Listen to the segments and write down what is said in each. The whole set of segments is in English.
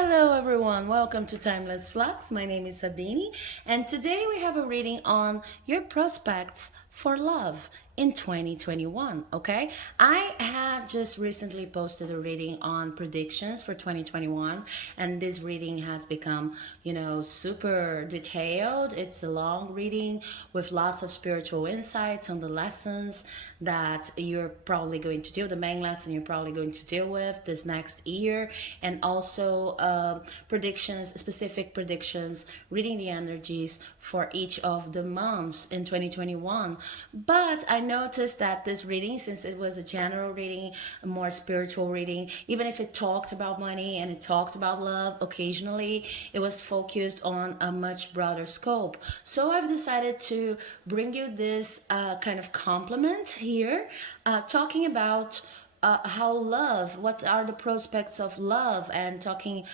Hello everyone, welcome to Timeless Flux. My name is Sabine, and today we have a reading on your prospects for love in 2021. Okay, I had just recently posted a reading on predictions for 2021, and this reading has become, super detailed. It's a long reading with lots of spiritual insights on the lessons that you're probably going to deal, the main lesson you're probably going to deal with this next year, and also predictions, specific predictions, reading the energies for each of the months in 2021. But I noticed that this reading, since it was a general reading, a more spiritual reading, even if it talked about money and it talked about love occasionally, it was focused on a much broader scope. So I've decided to bring you this kind of complement here, talking about how love, what are the prospects of love, and talking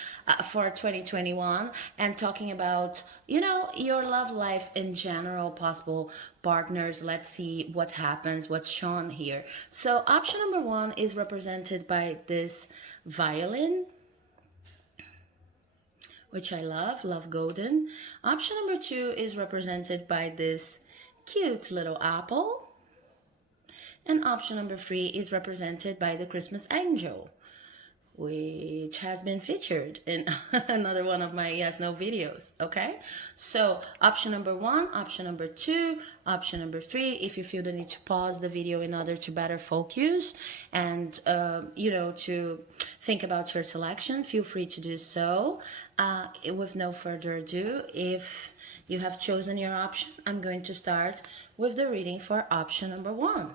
for 2021, and talking about, your love life in general, possible partners. Let's see what happens, what's shown here. So option number one is represented by this violin, which I love golden. Option number two is represented by this cute little apple. And option number three is represented by the Christmas angel, which has been featured in another one of my yes no videos. Okay, so option number one, option number two, option number three. If you feel the need to pause the video in order to better focus and to think about your selection, feel free to do so. With no further ado, if you have chosen your option, I'm going to start with the reading for option number one.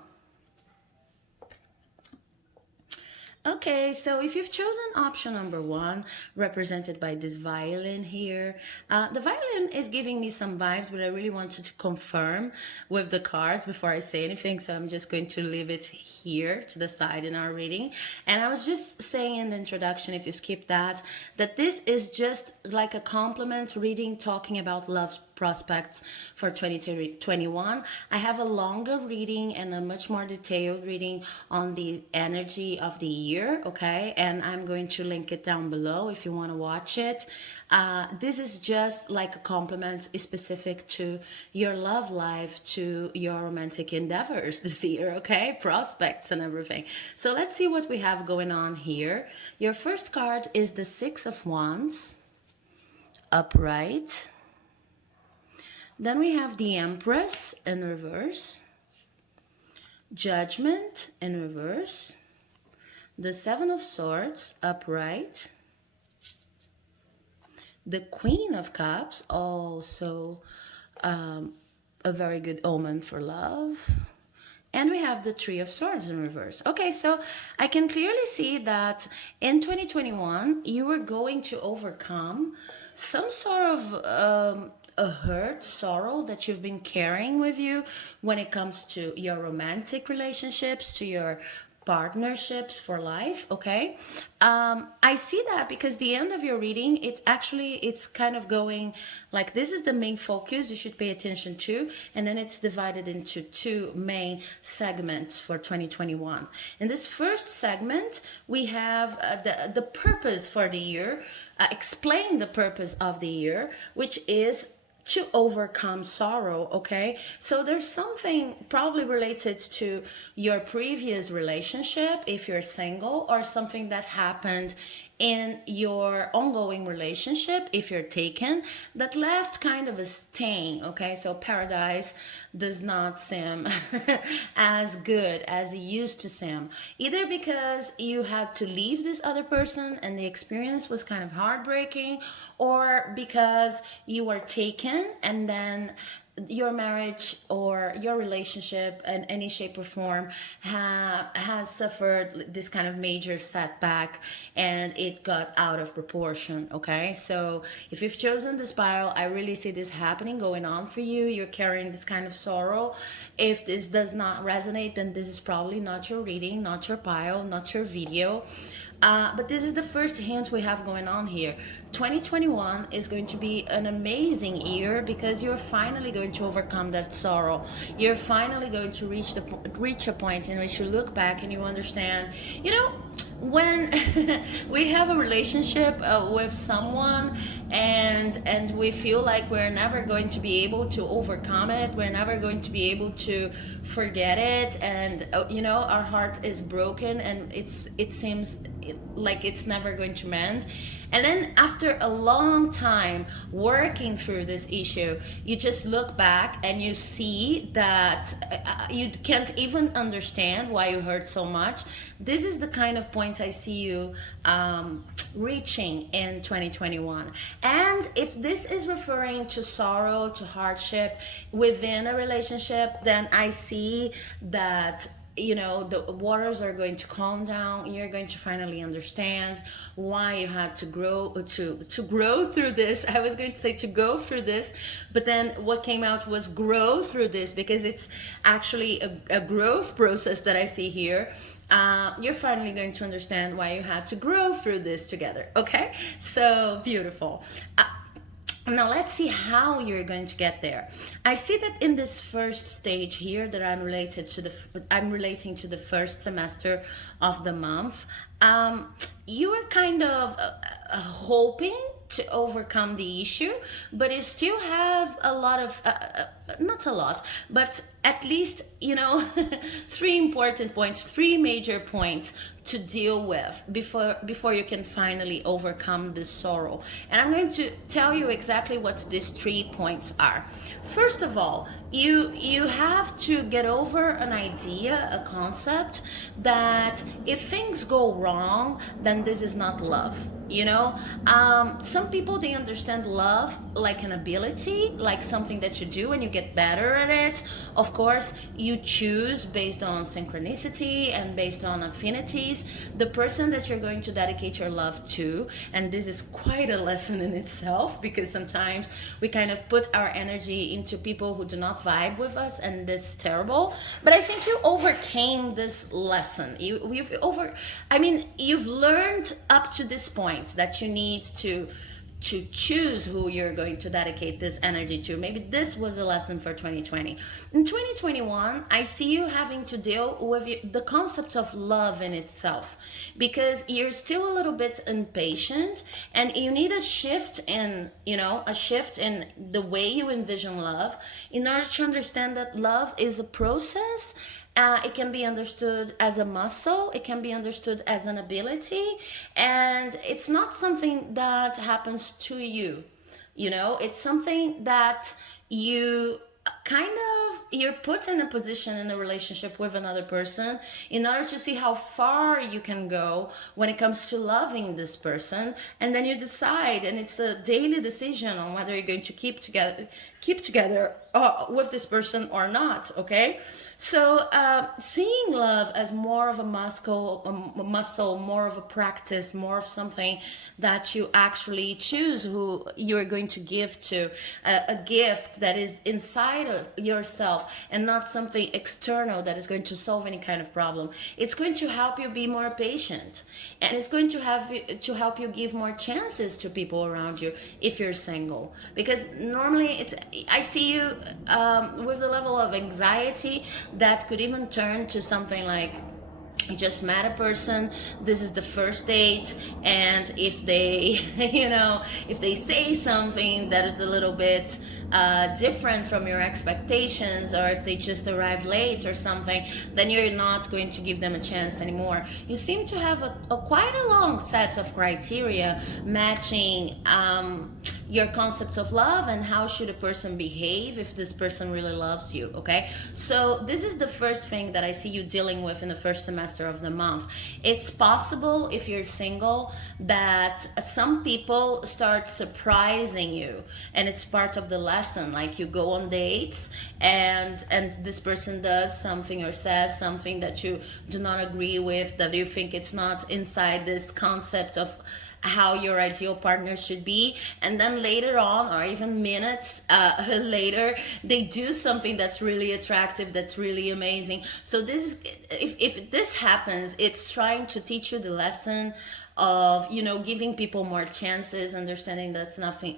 Okay, so if you've chosen option number one, represented by this violin here, the violin is giving me some vibes, but I really wanted to confirm with the cards before I say anything, so I'm just going to leave it here to the side in our reading. And I was just saying in the introduction, if you skip that this is just like a compliment reading talking about love prospects for 2021. I have a longer reading and a much more detailed reading on the energy of the year, okay? And I'm going to link it down below if you want to watch it. This is just like a compliment specific to your love life, to your romantic endeavors this year, okay? Prospects and everything. So let's see what we have going on here. Your first card is the Six of Wands, upright. Then we have the Empress in reverse, Judgment in reverse, the Seven of Swords upright, the Queen of Cups, also a very good omen for love. And we have the Three of Swords in reverse. Okay, so I can clearly see that in 2021, you were going to overcome some sort of a hurt, sorrow that you've been carrying with you when it comes to your romantic relationships, to your partnerships for life. Okay, I see that because the end of your reading, it's kind of going like this is the main focus you should pay attention to, and then it's divided into two main segments for 2021. In this first segment, we have the purpose for the year, explain the purpose of the year, which is to overcome sorrow. Okay, so there's something probably related to your previous relationship if you're single, or something that happened in your ongoing relationship if you're taken, that left kind of a stain. Okay, so paradise does not seem as good as it used to seem, either because you had to leave this other person and the experience was kind of heartbreaking, or because you were taken and then your marriage or your relationship in any shape or form has suffered this kind of major setback and it got out of proportion. Okay, so if you've chosen this pile, I really see this happening, going on for you. You're carrying this kind of sorrow. If this does not resonate, then this is probably not your reading, not your pile, not your video. But this is the first hint we have going on here. 2021 is going to be an amazing year because you're finally going to overcome that sorrow. You're finally going to reach a point in which you look back and you understand, when we have a relationship with someone, and we feel like we're never going to be able to overcome it, we're never going to be able to forget it, and our heart is broken, and it seems like it's never going to mend. And then after a long time working through this issue, you just look back and you see that you can't even understand why you hurt so much. This is the kind of point I see you reaching in 2021. And if this is referring to sorrow, to hardship within a relationship, then I see that the waters are going to calm down. You're going to finally understand why you had to grow through this. I was going to say to go through this, but then what came out was grow through this, because it's actually a growth process that I see here. You're finally going to understand why you had to grow through this together. Okay, so beautiful. Now let's see how you're going to get there. I see that in this first stage here that I'm relating to the first semester of the month. You are kind of hoping to overcome the issue, but you still have a lot of not a lot, but at least three major points to deal with before you can finally overcome this sorrow. And I'm going to tell you exactly what these 3 points are. First of all, you have to get over an idea, a concept, that if things go wrong, then this is not love. Some people, they understand love like an ability, like something that you do and you get better at it. Of course, you choose based on synchronicity and based on affinities the person that you're going to dedicate your love to. And this is quite a lesson in itself, because sometimes we kind of put our energy into people who do not vibe with us, and that's terrible. But I think you overcame this lesson. You've learned up to this point that you need to choose who you're going to dedicate this energy to. Maybe this was a lesson for 2020. In 2021, I see you having to deal with the concept of love in itself, because you're still a little bit impatient, and you need a shift in the way you envision love in order to understand that love is a process. It can be understood as a muscle, it can be understood as an ability, and it's not something that happens to you. It's something that you're put in a position in a relationship with another person in order to see how far you can go when it comes to loving this person, and then you decide, and it's a daily decision on whether you're going to keep together with this person or not. Okay, so seeing love as more of a muscle, more of a practice, more of something that you actually choose who you're going to give to, a gift that is inside of yourself and not something external that is going to solve any kind of problem. It's going to help you be more patient, and it's going to help you give more chances to people around you if you're single, because normally I see you with a level of anxiety that could even turn to something like, you just met a person, this is the first date, and if they if they say something that is a little bit different from your expectations, or if they just arrive late or something, then you're not going to give them a chance anymore. You seem to have quite a long set of criteria matching your concept of love and how should a person behave if this person really loves you. Okay, so this is the first thing that I see you dealing with in the first semester of the month. It's possible, if you're single, that some people start surprising you, and it's part of the lesson. Like, you go on dates and this person does something or says something that you do not agree with, that you think it's not inside this concept of how your ideal partner should be, and then later on, or even minutes later, they do something that's really attractive, that's really amazing. So this is, if this happens, it's trying to teach you the lesson of, you know, giving people more chances, understanding that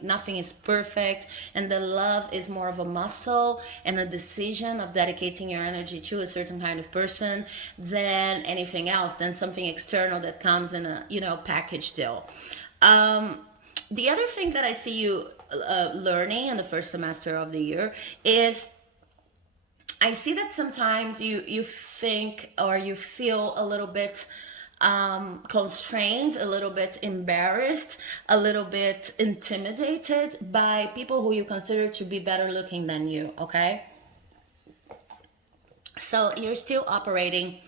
nothing is perfect, and the love is more of a muscle and a decision of dedicating your energy to a certain kind of person than anything else, than something external that comes in a, you know, package deal. um, the other thing that I see you learning in the first semester of the year is, I see that sometimes you think or you feel a little bit constrained, a little bit embarrassed, a little bit intimidated by people who you consider to be better looking than you. Okay, so you're still operating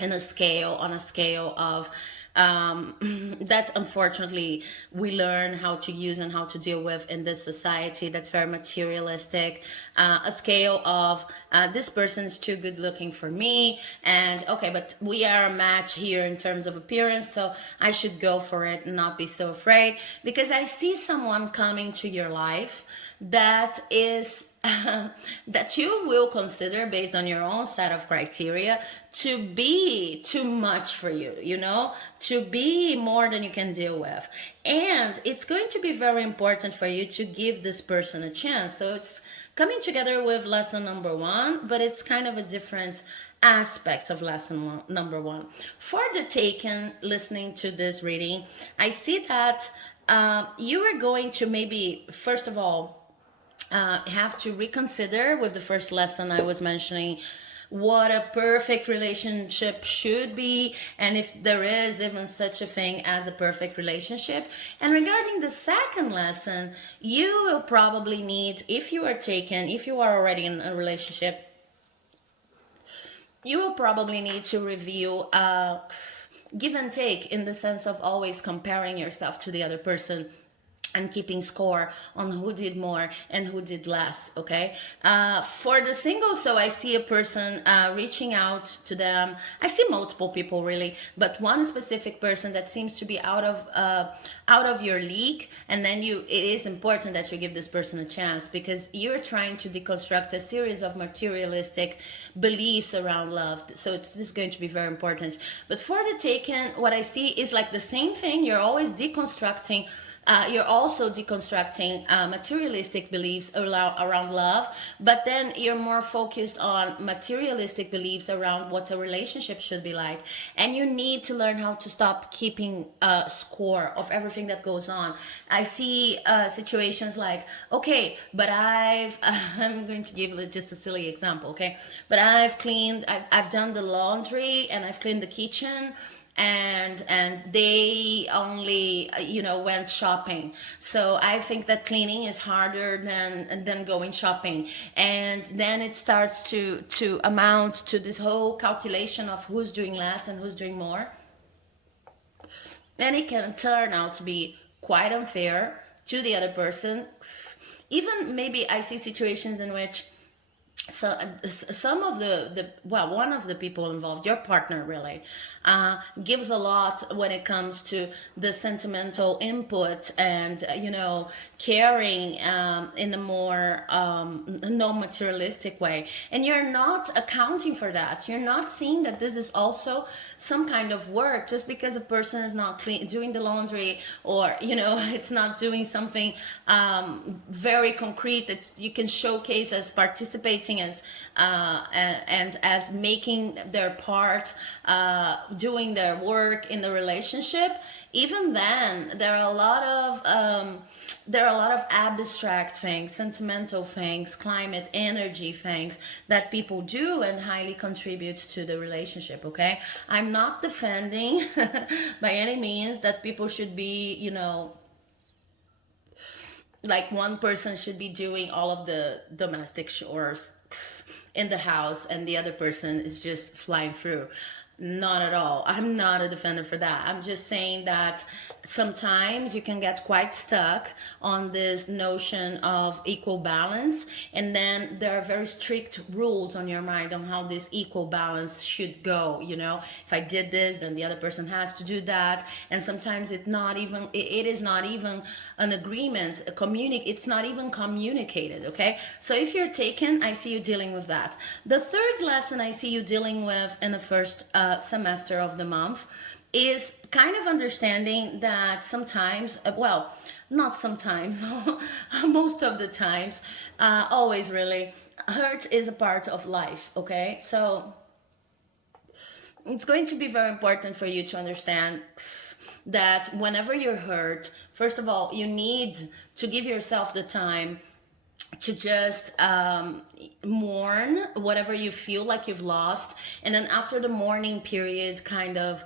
in a scale on a scale of that unfortunately we learn how to use and how to deal with in this society that's very materialistic. A scale of this person is too good looking for me, and okay, but we are a match here in terms of appearance, so I should go for it and not be so afraid, because I see someone coming to your life that is that you will consider based on your own set of criteria to be too much for you, you know, to be more than you can deal with. And it's going to be very important for you to give this person a chance. So it's coming together with lesson number one, but it's kind of a different aspect of number one. For the taken listening to this reading, I see that you are going to maybe, first of all, have to reconsider with the first lesson I was mentioning what a perfect relationship should be, and if there is even such a thing as a perfect relationship. And regarding the second lesson, you will probably need, if you are already in a relationship, you will probably need to review give and take, in the sense of always comparing yourself to the other person and keeping score on who did more and who did less. Okay, for the singles, so I see a person reaching out to them. I see multiple people really, but one specific person that seems to be out of your league, and then it is important that you give this person a chance, because you're trying to deconstruct a series of materialistic beliefs around love. So this is going to be very important. But for the taken, what I see is like the same thing. You're always deconstructing. You're also deconstructing materialistic beliefs around love, but then you're more focused on materialistic beliefs around what a relationship should be like. And you need to learn how to stop keeping score of everything that goes on. I see situations like, okay, but I'm going to give just a silly example, okay? But I've done the laundry and I've cleaned the kitchen, and they only went shopping. So I think that cleaning is harder than going shopping, and then it starts to amount to this whole calculation of who's doing less and who's doing more, and it can turn out to be quite unfair to the other person. Even maybe I see situations in which some of one of the people involved, your partner really, gives a lot when it comes to the sentimental input and caring in a more non-materialistic way, and you're not accounting for that. You're not seeing that this is also some kind of work. Just because a person is not doing the laundry, or it's not doing something very concrete that you can showcase as participating as and as making their part, doing their work in the relationship. Even then, there are a lot of abstract things, sentimental things, climate energy things that people do and highly contribute to the relationship. Okay, I'm not defending by any means that people should be, like one person should be doing all of the domestic chores in the house and the other person is just flying through. Not at all. I'm not a defender for that. I'm just saying that sometimes you can get quite stuck on this notion of equal balance, and then there are very strict rules on your mind on how this equal balance should go. If I did this, then the other person has to do that, and sometimes it is not even an agreement. It's not even communicated. Okay, so if you're taken, I see you dealing with that. The third lesson I see you dealing with in the first semester of the month is kind of understanding that sometimes, well, not sometimes, most of the times, always really, hurt is a part of life, okay? So it's going to be very important for you to understand that whenever you're hurt, first of all, you need to give yourself the time to just mourn whatever you feel like you've lost, and then after the mourning period kind of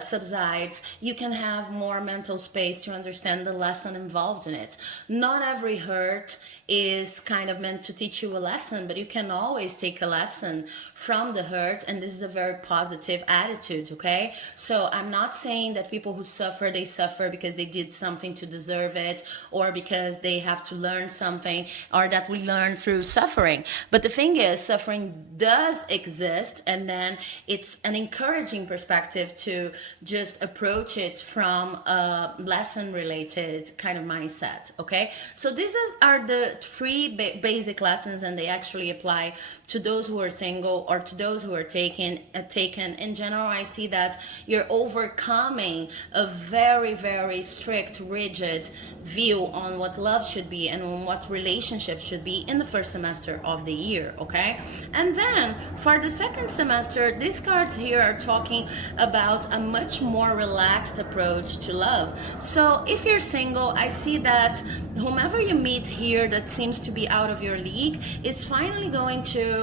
subsides, you can have more mental space to understand the lesson involved in it. Not every hurt is kind of meant to teach you a lesson, but you can always take a lesson from the hurt, and this is a very positive attitude, okay? So I'm not saying that people who suffer, they suffer because they did something to deserve it, or because they have to learn something, or that we learn through suffering. But the thing is, suffering does exist, and then it's an encouraging perspective to just approach it from a lesson related kind of mindset, okay? So are the three basic lessons, and they actually apply to those who are single or to those who are taken. In general, I see that you're overcoming a very, very strict, rigid view on what love should be and on what relationships should be in the first semester of the year, okay? And then for the second semester, these cards here are talking about a much more relaxed approach to love. So if you're single, I see that whomever you meet here that seems to be out of your league is finally going to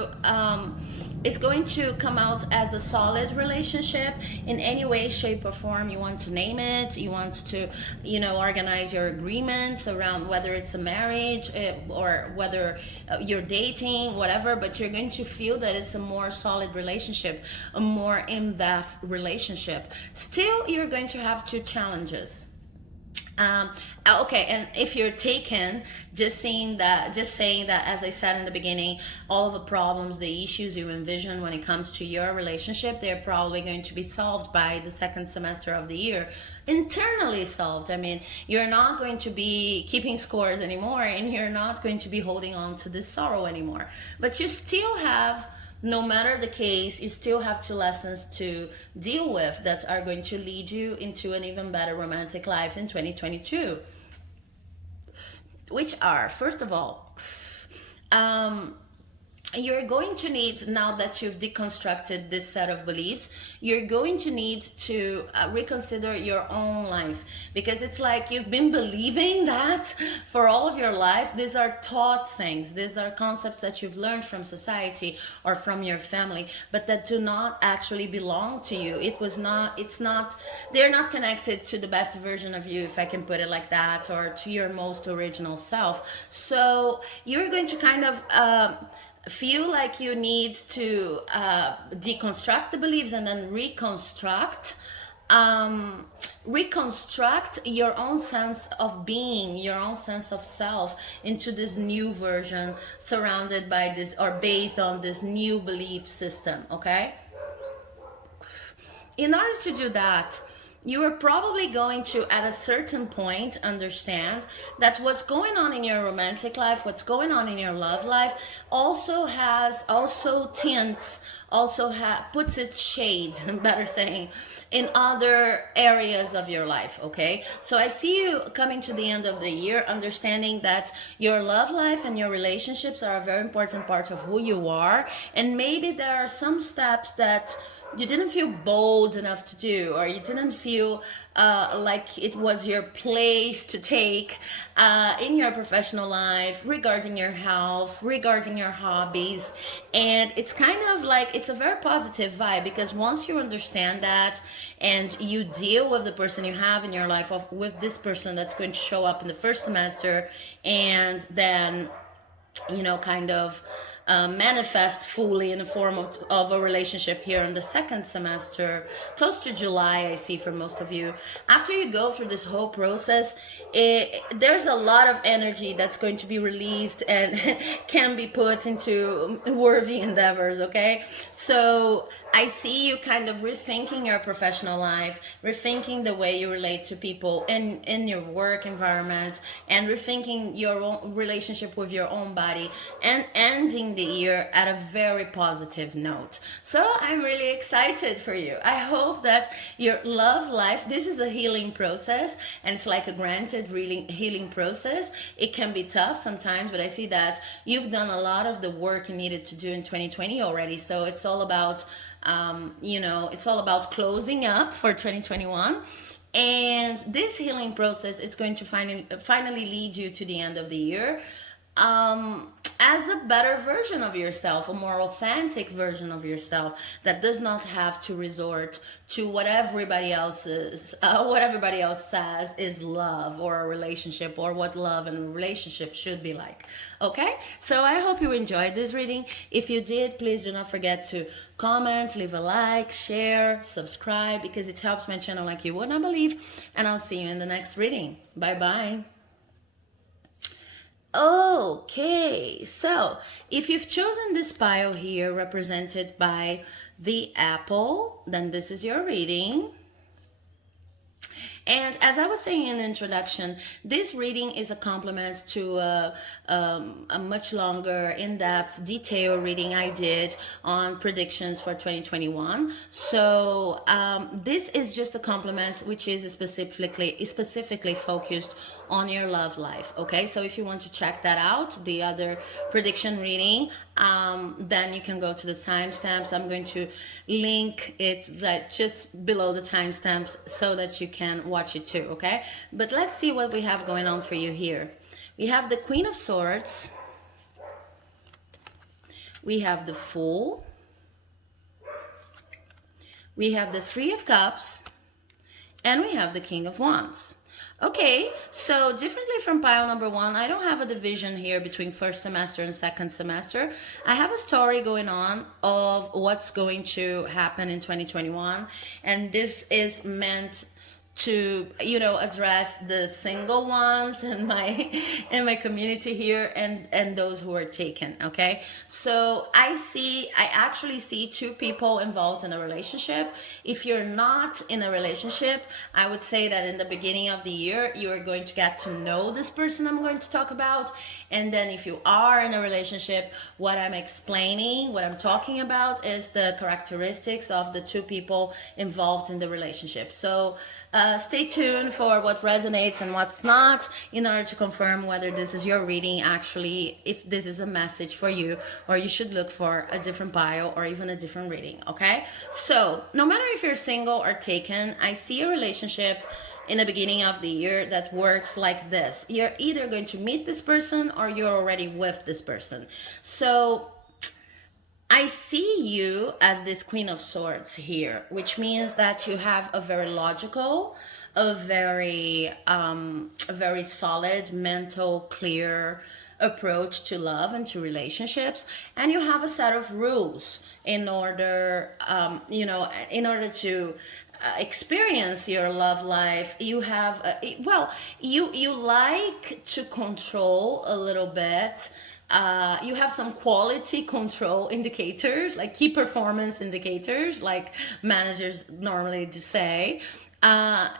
it's going to come out as a solid relationship in any way, shape, or form you want to name it. You want to, organize your agreements around whether it's a marriage or whether you're dating, whatever, but you're going to feel that it's a more solid relationship, a more in-depth relationship. Still, you're going to have two challenges. Okay, and if you're taken, just saying that, as I said in the beginning, all of the problems, the issues you envision when it comes to your relationship, they're probably going to be solved by the second semester of the year. Internally solved. I mean, you're not going to be keeping scores anymore, and you're not going to be holding on to this sorrow anymore. But you still have, no matter the case, you still have two lessons to deal with that are going to lead you into an even better romantic life in 2022. Which are, first of all, you're going to need, now that you've deconstructed this set of beliefs, you're going to need to reconsider your own life, because it's like you've been believing that for all of your life. These are taught things, these are concepts that you've learned from society or from your family, but that do not actually belong to you. They're not connected to the best version of you, if I can put it like that, or to your most original self. So you're going to kind of feel like you need to deconstruct the beliefs and then reconstruct your own sense of being, your own sense of self into this new version, surrounded by this or based on this new belief system, okay? In order to do that, you are probably going to, at a certain point, understand that what's going on in your romantic life, what's going on in your love life, also puts its shade, better saying, in other areas of your life, okay? So I see you coming to the end of the year understanding that your love life and your relationships are a very important part of who you are, and maybe there are some steps that you didn't feel bold enough to do, or you didn't feel like it was your place to take in your professional life, regarding your health, regarding your hobbies. And it's kind of like, it's a very positive vibe, because once you understand that and you deal with the person you have in your life, with this person that's going to show up in the first semester, and then kind of manifest fully in the form of a relationship here in the second semester, close to July, I see for most of you. After you go through this whole process, there's a lot of energy that's going to be released and can be put into worthy endeavors, okay? So I see you kind of rethinking your professional life, rethinking the way you relate to people in your work environment, and rethinking your own relationship with your own body, and ending the year at a very positive note. So I'm really excited for you. I hope that your love life, this is a healing process, and it's like a granted healing process. It can be tough sometimes, but I see that you've done a lot of the work you needed to do in 2020 already. So it's all about, it's all about closing up for 2021. And this healing process is going to finally lead you to the end of the year, as a better version of yourself, a more authentic version of yourself that does not have to resort to what everybody else says is love or a relationship, or what love and a relationship should be like. Okay, so I hope you enjoyed this reading. If you did, please do not forget to comment, leave a like, share, subscribe, because it helps my channel like you would not believe. And I'll see you in the next reading. Bye bye. Okay, so if you've chosen this pile here represented by the apple, then this is your reading. And as I was saying in the introduction, this reading is a complement to a much longer, in-depth, detailed reading I did on predictions for 2021. So this is just a complement which is specifically focused on your love life. Okay, so if you want to check that out, the other prediction reading, then you can go to the timestamps. I'm going to link it just below the timestamps so that you can watch it too. Okay, but let's see what we have going on for you here. We have the Queen of Swords, we have the Fool, we have the Three of Cups, and we have the King of Wands. Okay, so differently from pile number one, I don't have a division here between first semester and second semester. I have a story going on of what's going to happen in 2021, and this is meant to, address the single ones in my community here, and those who are taken. Okay, so I actually see two people involved in a relationship. If you're not in a relationship, I would say that in the beginning of the year you are going to get to know this person I'm going to talk about. And then if you are in a relationship, what I'm talking about is the characteristics of the two people involved in the relationship. So stay tuned for what resonates and what's not, in order to confirm whether this is your reading, actually, if this is a message for you, or you should look for a different pile or even a different reading. Okay, so no matter if you're single or taken, I see a relationship in the beginning of the year that works like this. You're either going to meet this person or you're already with this person. So I see you as this Queen of Swords here, which means that you have a very logical, a very solid, mental, clear approach to love and to relationships, and you have a set of rules in order, to experience your love life. You have you like to control a little bit. You have some quality control indicators, like key performance indicators, like managers normally do say,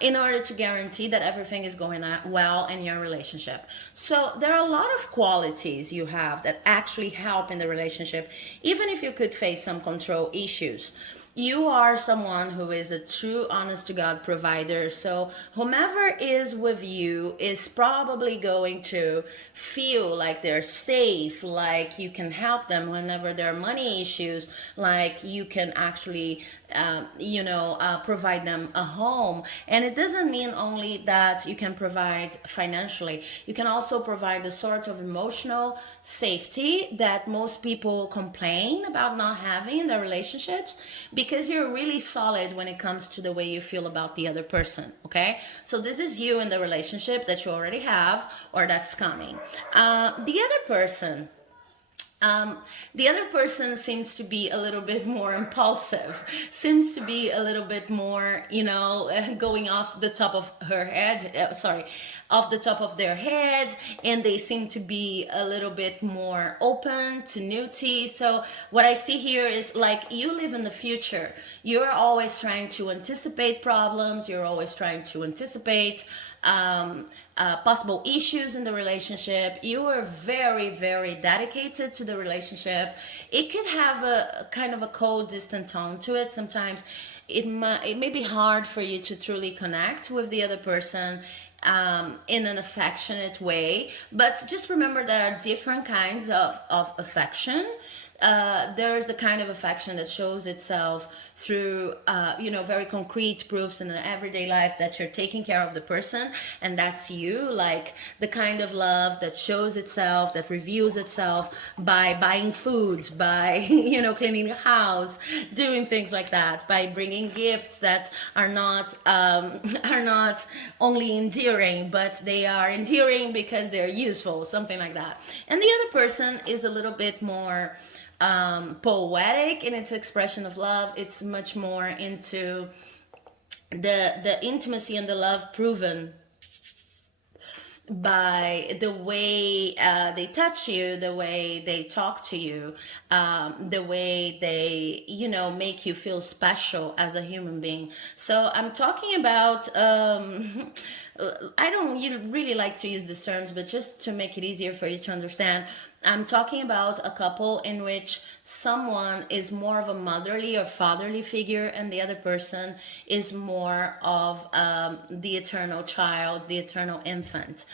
in order to guarantee that everything is going well in your relationship. So there are a lot of qualities you have that actually help in the relationship, even if you could face some control issues. You are someone who is a true, honest to God provider. So whomever is with you is probably going to feel like they're safe, like you can help them whenever there are money issues, like you can actually provide them a home. And it doesn't mean only that you can provide financially. You can also provide the sort of emotional safety that most people complain about not having in their relationships, because you're really solid when it comes to the way you feel about the other person. Okay, so this is you in the relationship that you already have or that's coming. The other person seems to be a little bit more impulsive, seems to be a little bit more, going off the top of off the top of their head, and they seem to be a little bit more open to newty. So what I see here is like you live in the future. You're always trying to anticipate problems. You're always trying to anticipate possible issues in the relationship. You are very, very dedicated to the relationship. It could have a kind of a cold, distant tone to it. Sometimes it may be hard for you to truly connect with the other person in an affectionate way. But just remember there are different kinds of affection. There's the kind of affection that shows itself through very concrete proofs in an everyday life that you're taking care of the person, and that's you. Like the kind of love that shows itself, that reveals itself by buying food, by cleaning the house, doing things like that, by bringing gifts that are not only endearing, but they are endearing because they're useful, something like that. And the other person is a little bit more poetic in its expression of love. It's much more into the intimacy and the love proven by the way they touch you, the way they talk to you, the way they make you feel special as a human being. So I'm talking about I don't really like to use these terms, but just to make it easier for you to understand, I'm talking about a couple in which someone is more of a motherly or fatherly figure, and the other person is more of the eternal child, the eternal infant.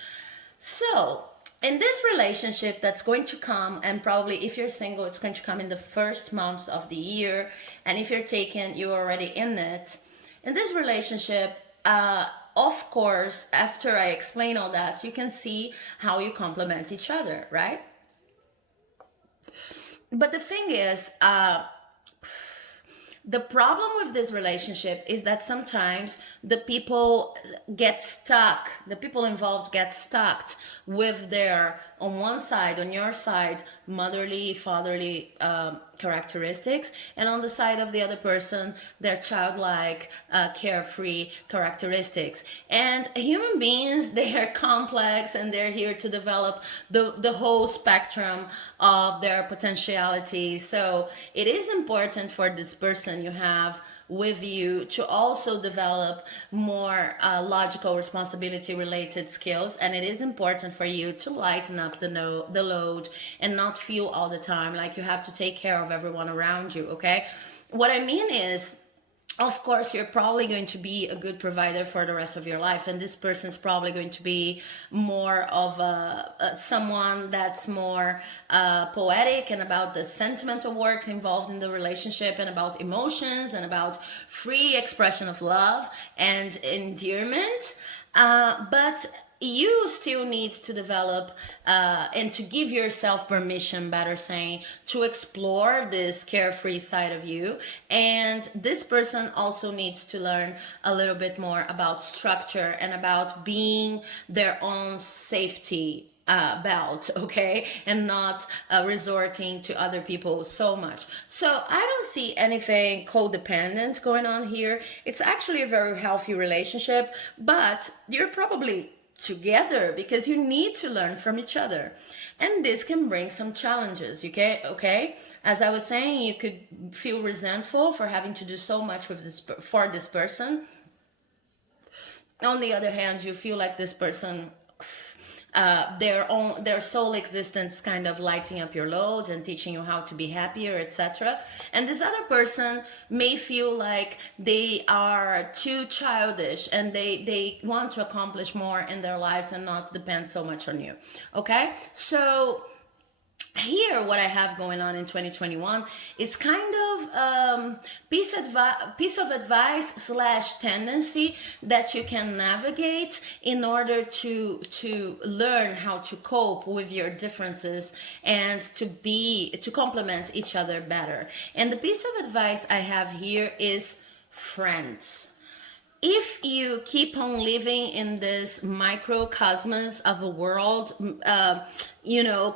So, in this relationship that's going to come, and probably if you're single, it's going to come in the first months of the year, and if you're taken, you're already in it. In this relationship, of course, after I explain all that, you can see how you complement each other, right? But the thing is, the problem with this relationship is that sometimes the people get stuck, the people involved get stuck with their, on one side, on your side, motherly, fatherly characteristics, and on the side of the other person, their childlike, carefree characteristics. And human beings, they are complex, and they're here to develop the whole spectrum of their potentialities. So it is important for this person you have with you to also develop more logical responsibility related skills, and it is important for you to lighten up the load and not feel all the time like you have to take care of everyone around you. Okay, what I mean is, of course, you're probably going to be a good provider for the rest of your life, and this person's probably going to be more of someone that's more poetic and about the sentimental work involved in the relationship, and about emotions, and about free expression of love and endearment. But you still need to develop and to give yourself permission, better saying, to explore this carefree side of you. And this person also needs to learn a little bit more about structure and about being their own safety belt, okay, and not resorting to other people so much. So I don't see anything codependent going on here. It's actually a very healthy relationship, but you're probably together because you need to learn from each other, and this can bring some challenges. Okay, as I was saying, you could feel resentful for having to do so much with this person. On the other hand, you feel like this person, their sole existence kind of lighting up your loads and teaching you how to be happier, etc. And this other person may feel like they are too childish and they want to accomplish more in their lives and not depend so much on you. Okay, so here what I have going on in 2021 is kind of piece of advice slash tendency that you can navigate in order to learn how to cope with your differences and to complement each other better. And the piece of advice I have here is friends. If you keep on living in this microcosmos of a world,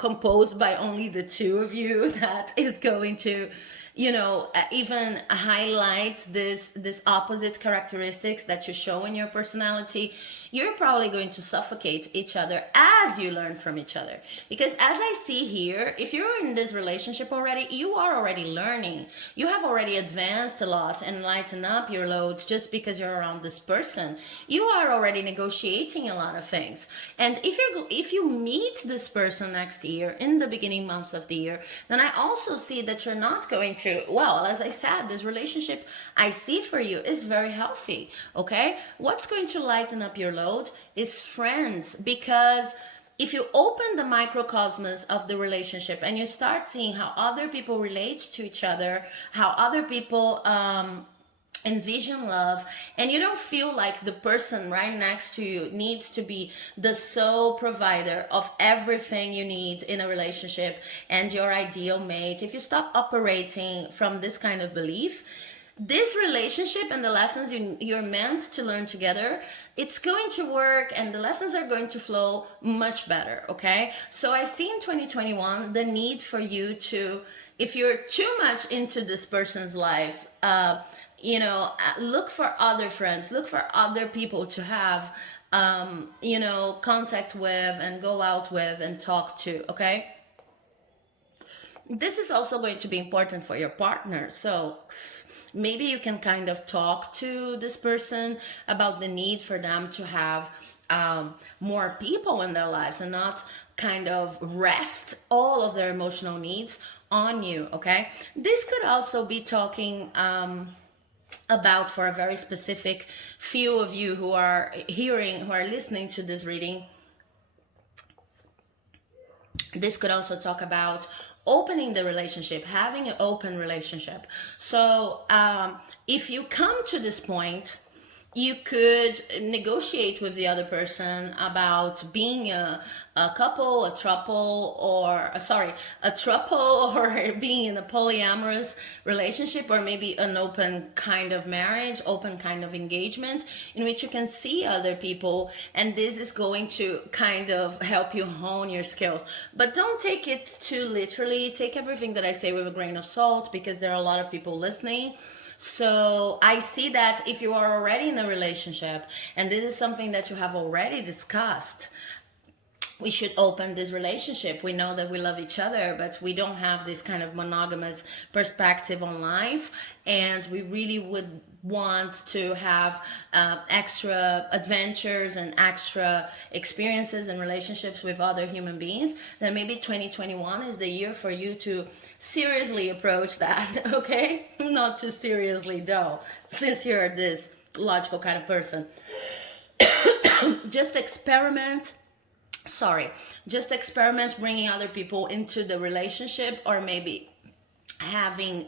composed by only the two of you, that is going to, even highlight this opposite characteristics that you show in your personality, you're probably going to suffocate each other as you learn from each other. Because as I see here, if you're in this relationship already, you are already learning. You have already advanced a lot and lightened up your load just because you're around this person. You are already negotiating a lot of things. And if you meet this person next year in the beginning months of the year, then I also see that you're not going to, well, as I said, this relationship I see for you is very healthy. Okay, what's going to lighten up your load is friends, because if you open the microcosmos of the relationship and you start seeing how other people relate to each other, how other people envision love, and you don't feel like the person right next to you needs to be the sole provider of everything you need in a relationship and your ideal mate, if you stop operating from this kind of belief, this relationship and the lessons you're meant to learn together, it's going to work and the lessons are going to flow much better. Okay, so I see in 2021 the need for you to, if you're too much into this person's lives, look for other friends, look for other people to have contact with and go out with and talk to. Okay, this is also going to be important for your partner. So maybe you can kind of talk to this person about the need for them to have more people in their lives and not kind of rest all of their emotional needs on you. Okay, this could also be talking about, for a very specific few of you who are listening to this reading, this could also talk about opening the relationship, having an open relationship. So if you come to this point, you could negotiate with the other person about being a couple, a throuple, or being in a polyamorous relationship, or maybe an open kind of marriage, open kind of engagement in which you can see other people, and this is going to kind of help you hone your skills. But don't take it too literally. Take everything that I say with a grain of salt, because there are a lot of people listening. So I see that if you are already in a relationship and this is something that you have already discussed, we should open this relationship. We know that we love each other, but we don't have this kind of monogamous perspective on life, and we really would want to have extra adventures and extra experiences and relationships with other human beings. Then maybe 2021 is the year for you to seriously approach that. Okay, not too seriously though, since you're this logical kind of person. just experiment bringing other people into the relationship, or maybe having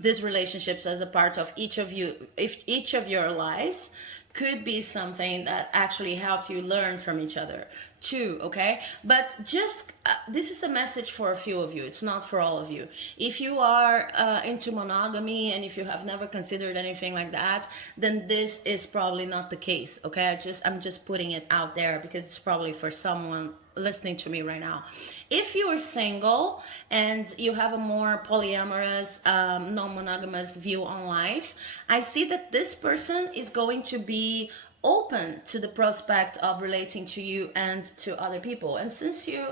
these relationships as a part of each of your lives could be something that actually helps you learn from each other too. Okay, but just this is a message for a few of you, it's not for all of you. If you are into monogamy and if you have never considered anything like that, then this is probably not the case. Okay, I'm just putting it out there because it's probably for someone listening to me right now. If you are single and you have a more polyamorous, non-monogamous view on life, I see that this person is going to be open to the prospect of relating to you and to other people. And since you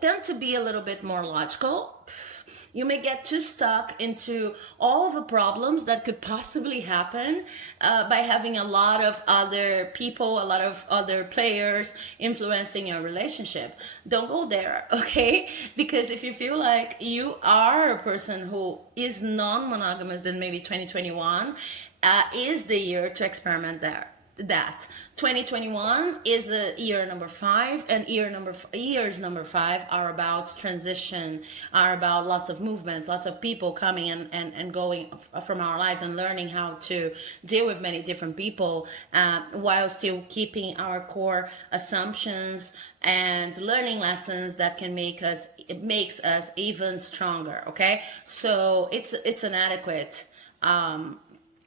tend to be a little bit more logical, you may get too stuck into all of the problems that could possibly happen by having a lot of other people, a lot of other players influencing your relationship. Don't go there, okay? Because if you feel like you are a person who is non-monogamous, then maybe 2021 is the year to experiment there. That 2021 is a year number 5, and years number 5 are about transition, are about lots of movement, lots of people coming and going from our lives, and learning how to deal with many different people while still keeping our core assumptions and learning lessons that can makes us even stronger. Okay, so it's an adequate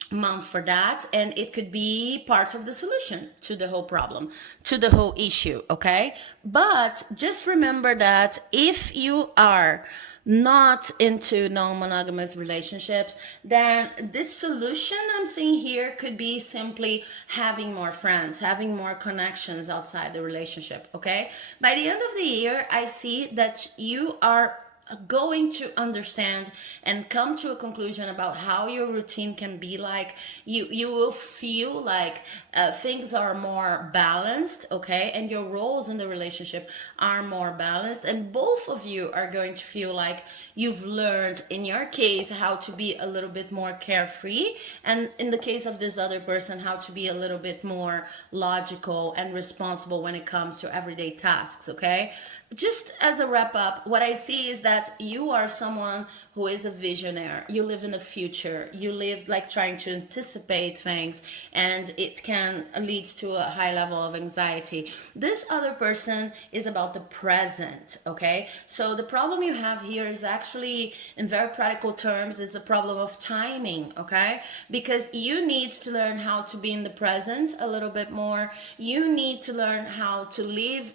month for that, and it could be part of the solution to the whole problem, to the whole issue. Okay, but just remember that if you are not into non-monogamous relationships, then this solution I'm seeing here could be simply having more friends, having more connections outside the relationship, okay? By the end of the year, I see that you are going to understand and come to a conclusion about how your routine can be like. You will feel like things are more balanced, okay, and your roles in the relationship are more balanced, and both of you are going to feel like you've learned, in your case, how to be a little bit more carefree, and in the case of this other person, how to be a little bit more logical and responsible when it comes to everyday tasks, okay? Just as a wrap up, what I see is that you are someone who is a visionary. You live in the future. You live like trying to anticipate things, and it can lead to a high level of anxiety. This other person is about the present, okay? So the problem you have here is actually, in very practical terms, it's a problem of timing, okay? Because you need to learn how to be in the present a little bit more. You need to learn how to live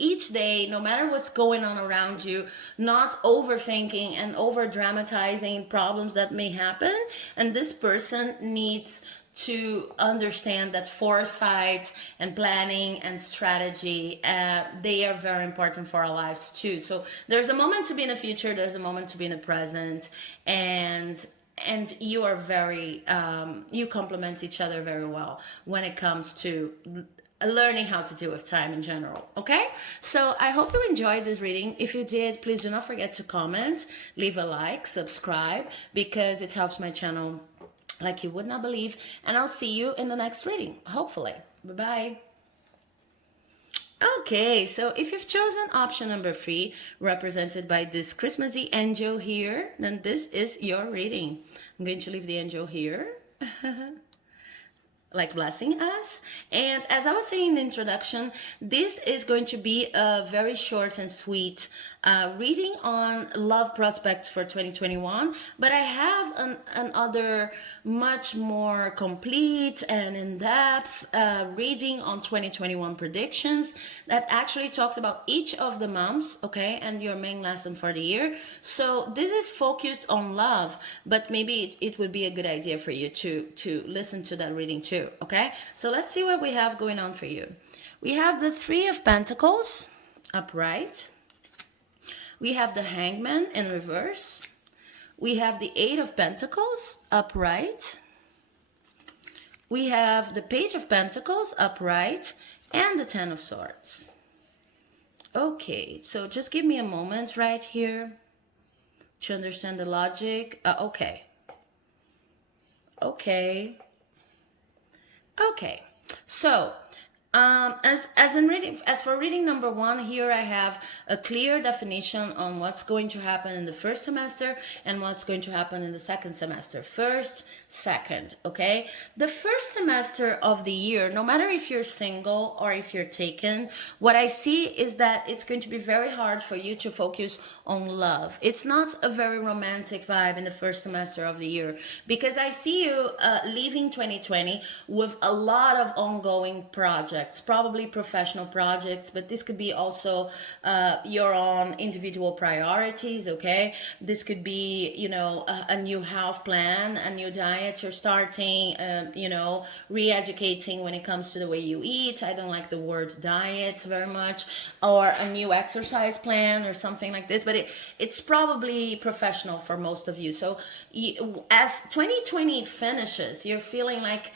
each day, no matter what's going on around you, not overthinking and over dramatizing problems that may happen. And this person needs to understand that foresight and planning and strategy, they are very important for our lives too. So there's a moment to be in the future, there's a moment to be in the present, and you are very you complement each other very well when it comes to learning how to deal with time in general. Okay, so I hope you enjoyed this reading. If you did, please do not forget to comment, leave a like, subscribe, because it helps my channel like you would not believe. And I'll see you in the next reading, hopefully. Bye bye. Okay, so if you've chosen option number 3, represented by this Christmassy angel here, then this is your reading. I'm going to leave the angel here. Like blessing us. And as I was saying in the introduction, this is going to be a very short and sweet reading on love prospects for 2021, but I have another much more complete and in-depth reading on 2021 predictions that actually talks about each of the months, okay, and your main lesson for the year. So this is focused on love, but maybe it would be a good idea for you to listen to that reading too, okay? So let's see what we have going on for you. We have the 3 of Pentacles upright. We have the Hangman in reverse. We have the 8 of Pentacles upright. We have the Page of Pentacles upright and the 10 of Swords. Okay, so just give me a moment right here to understand the logic. Okay. So as for reading number 1, here I have a clear definition on what's going to happen in the first semester and what's going to happen in the second semester. First, second, okay? The first semester of the year, no matter if you're single or if you're taken, what I see is that it's going to be very hard for you to focus on love. It's not a very romantic vibe in the first semester of the year, because I see you leaving 2020 with a lot of ongoing projects, probably professional projects, but this could be also your own individual priorities, okay? This could be, you know, a new health plan, a new diet you're starting, you know, re-educating when it comes to the way you eat. I don't like the word diet very much, or a new exercise plan or something like this, but it's probably professional for most of you. So as 2020 finishes, you're feeling like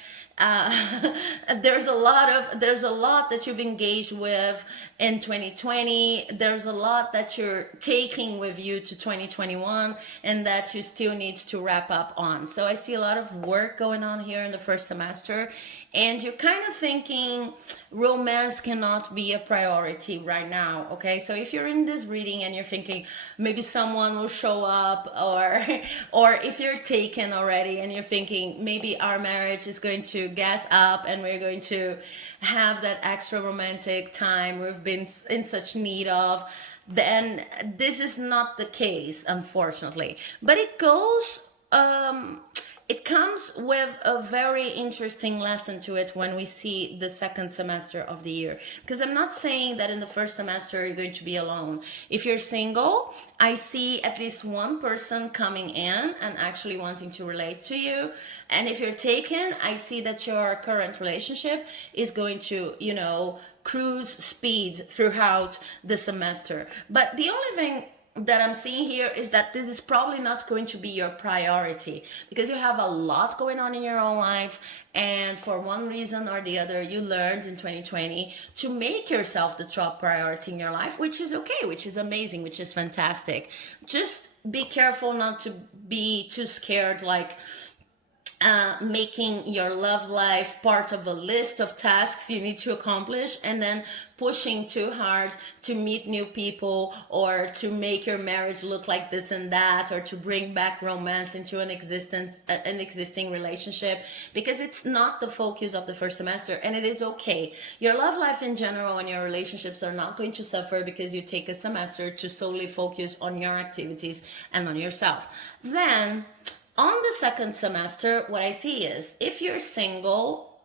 there's a lot that you've engaged with in 2020. There's a lot that you're taking with you to 2021 and that you still need to wrap up on. So I see a lot of work going on here in the first semester, and you're kind of thinking romance cannot be a priority right now, okay? So if you're in this reading and you're thinking maybe someone will show up, or if you're taken already and you're thinking maybe our marriage is going to gas up and we're going to have that extra romantic time we've been in such need of, then this is not the case, unfortunately. But it goes it comes with a very interesting lesson to it when we see the second semester of the year. Because I'm not saying that in the first semester you're going to be alone. If you're single, I see at least one person coming in and actually wanting to relate to you. And if you're taken, I see that your current relationship is going to, cruise speed throughout the semester. But the only thing that I'm seeing here is that this is probably not going to be your priority, because you have a lot going on in your own life, and for one reason or the other you learned in 2020 to make yourself the top priority in your life, which is okay, which is amazing, which is fantastic. Just be careful not to be too scared, like making your love life part of a list of tasks you need to accomplish, and then pushing too hard to meet new people, or to make your marriage look like this and that, or to bring back romance into an existing relationship, because it's not the focus of the first semester. And it is okay. Your love life in general and your relationships are not going to suffer because you take a semester to solely focus on your activities and on yourself. Then on the second semester, what I see is, if you're single,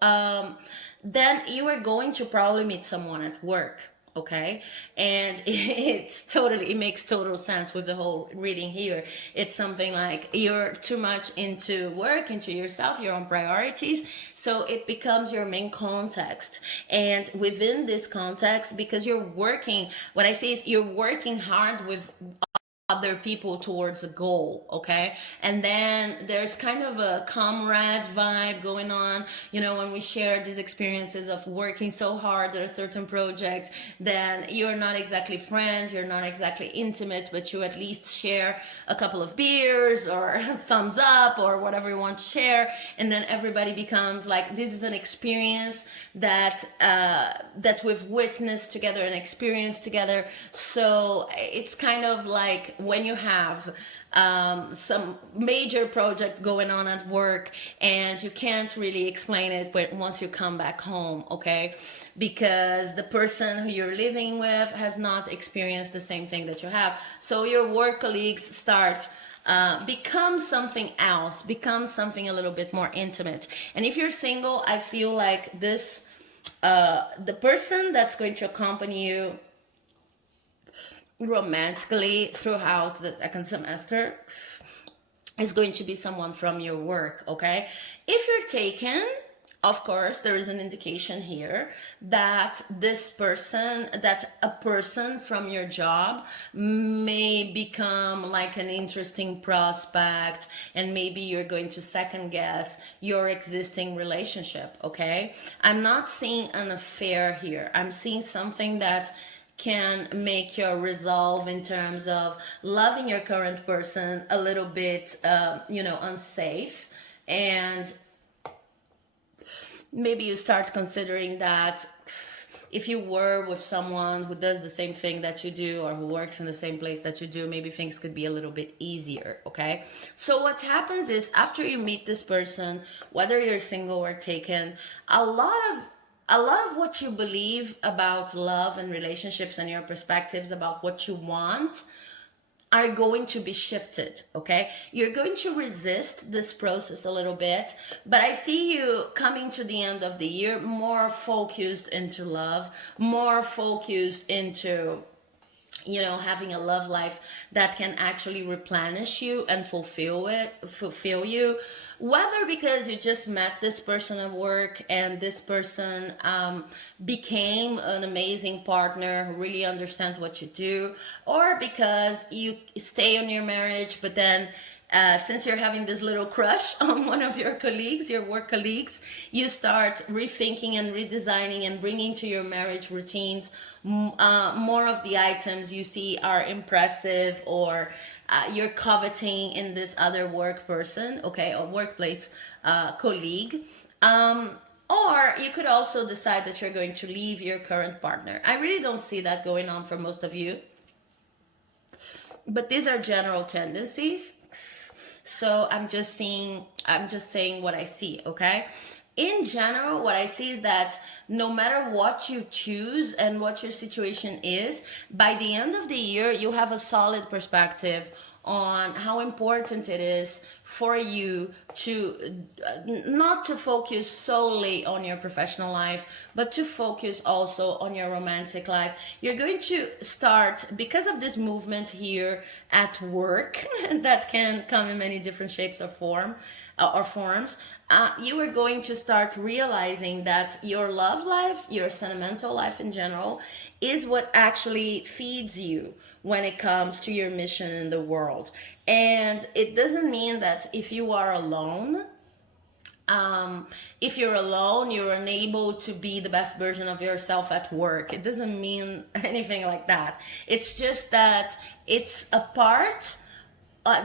then you are going to probably meet someone at work, okay? And it makes total sense with the whole reading here. It's something like you're too much into work, into yourself, your own priorities, so it becomes your main context. And within this context, because you're working, what I see is you're working hard with other people towards a goal, okay? And then there's kind of a comrade vibe going on, when we share these experiences of working so hard at a certain project. Then you're not exactly friends, you're not exactly intimate, but you at least share a couple of beers or thumbs up or whatever you want to share. And then everybody becomes like, this is an experience that we've witnessed together and experienced together. So it's kind of like when you have some major project going on at work and you can't really explain it once you come back home, okay? Because the person who you're living with has not experienced the same thing that you have. So your work colleagues start become something else, become something a little bit more intimate. And if you're single, I feel like this, the person that's going to accompany you romantically throughout the second semester is going to be someone from your work, okay? If you're taken, of course, there is an indication here that a person from your job may become like an interesting prospect, and maybe you're going to second guess your existing relationship, okay? I'm not seeing an affair here. I'm seeing something that can make your resolve in terms of loving your current person a little bit, unsafe. And maybe you start considering that if you were with someone who does the same thing that you do, or who works in the same place that you do, maybe things could be a little bit easier, okay? So what happens is, after you meet this person, whether you're single or taken, a lot of what you believe about love and relationships and your perspectives about what you want are going to be shifted, okay? You're going to resist this process a little bit, but I see you coming to the end of the year more focused into love, more focused into having a love life that can actually replenish you and fulfill you, whether because you just met this person at work and this person became an amazing partner who really understands what you do, or because you stay on your marriage, but then since you're having this little crush on one of your colleagues, your work colleagues, you start rethinking and redesigning and bringing to your marriage routines more of the items you see are impressive, or you're coveting in this other work person, okay, or workplace colleague. Or you could also decide that you're going to leave your current partner. I really don't see that going on for most of you, but these are general tendencies. So I'm just saying what I see, okay? In general, what I see is that no matter what you choose and what your situation is, by the end of the year, you have a solid perspective on how important it is for you to not to focus solely on your professional life, but to focus also on your romantic life. You're going to start, because of this movement here at work that can come in many different shapes or forms, you are going to start realizing that your love life, your sentimental life in general, is what actually feeds you when it comes to your mission in the world. And it doesn't mean that if you are alone, if you're alone, you're unable to be the best version of yourself at work. It doesn't mean anything like that. It's just that it's a part,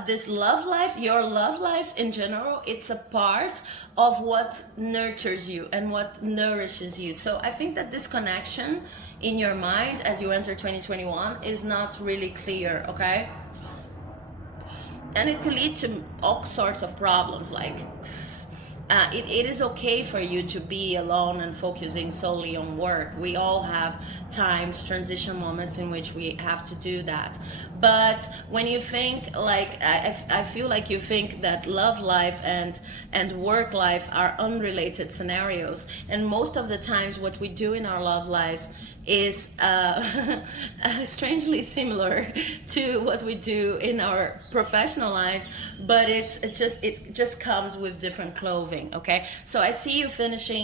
this love life, your love life in general, it's a part of what nurtures you and what nourishes you. So I think that this connection in your mind as you enter 2021 is not really clear, okay? And it could lead to all sorts of problems, like it is okay for you to be alone and focusing solely on work. We all have times, transition moments in which we have to do that. But when you think, like, I feel like you think that love life and work life are unrelated scenarios. And most of the times what we do in our love lives is strangely similar to what we do in our professional lives, but it just comes with different clothing. Okay, so I see you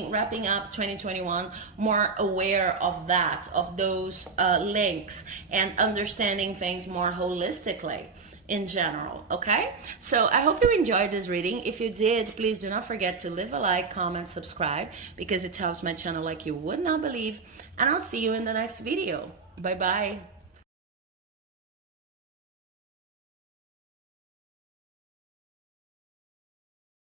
wrapping up 2021 more aware of that, of those links, and understanding things more holistically in general. Okay, so I hope you enjoyed this reading. If you did, please do not forget to leave a like, comment, subscribe, because it helps my channel like you would not believe. And I'll see you in the next video. Bye bye.